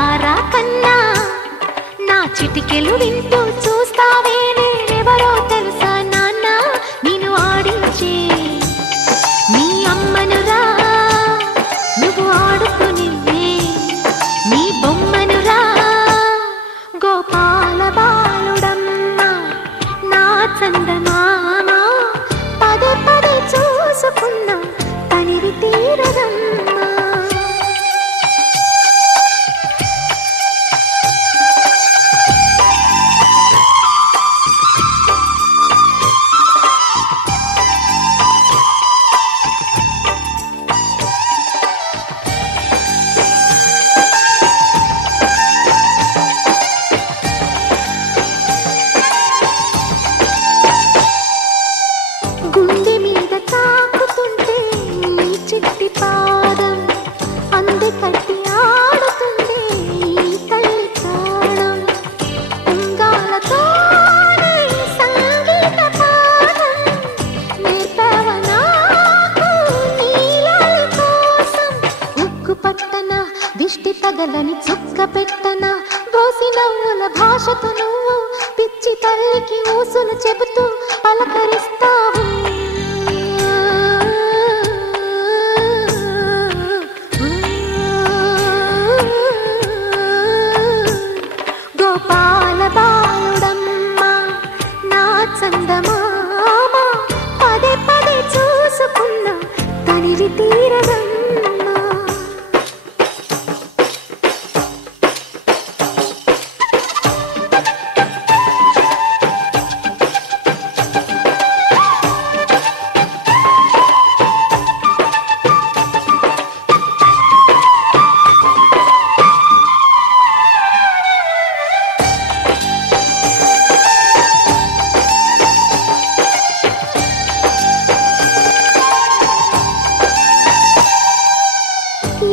తారా కన్నా నా చిటికెలు వింటూ చూస్తావే నేనెవరో తెలుసా నాన్న నిన్ను ఆడించే నీ అమ్మనురా నువ్వు ఆడుకుని నీ బొమ్మనురా గోపాల బాలుడమ్మ నా చందమామ పదే పదే చూసుకున్నా తనివి తీరదమ్మా గుండె మీద తాకుతుంటే నీ చిట్టి పాదం అంది కట్టి ఆడుతుండే ఈ తల్లి ప్రాణం ఉంగాలతోనే సంగీత పాఠం నేర్పవ నాకు నీలాలి కోసం ఉక్కు పట్టన దిష్టి తగలని చుక్క పెట్టన గోసి నవ్వుల భాషతో నువ్వు పిచ్చి తల్లికి ఊసులు చెబుతూ పలకరిస్తావు గోపాల బాలుడమ్మ నా చందమామ పదే పదే చూసుకున్నా తనివి తీరదమ్మా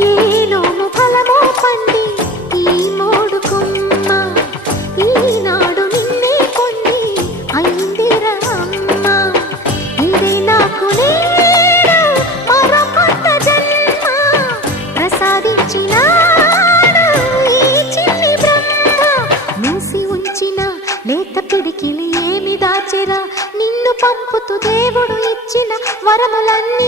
ఏలోను ఫలమో పండి ఈ మోడు కొమ్మ ఈనాడు నిన్నే కొన్ని అయిందిరా అమ్మ ఇదే నాకు నేడు మరో కొత్త జన్మ ప్రసాదించినాడు ఈ చిన్ని బ్రహ్మ మూసి ఉంచిన లేత పిడికిలి ఏమి దాచెరా నిన్ను పంపుతూ దేవుడు ఇచ్చిన వరములన్నీ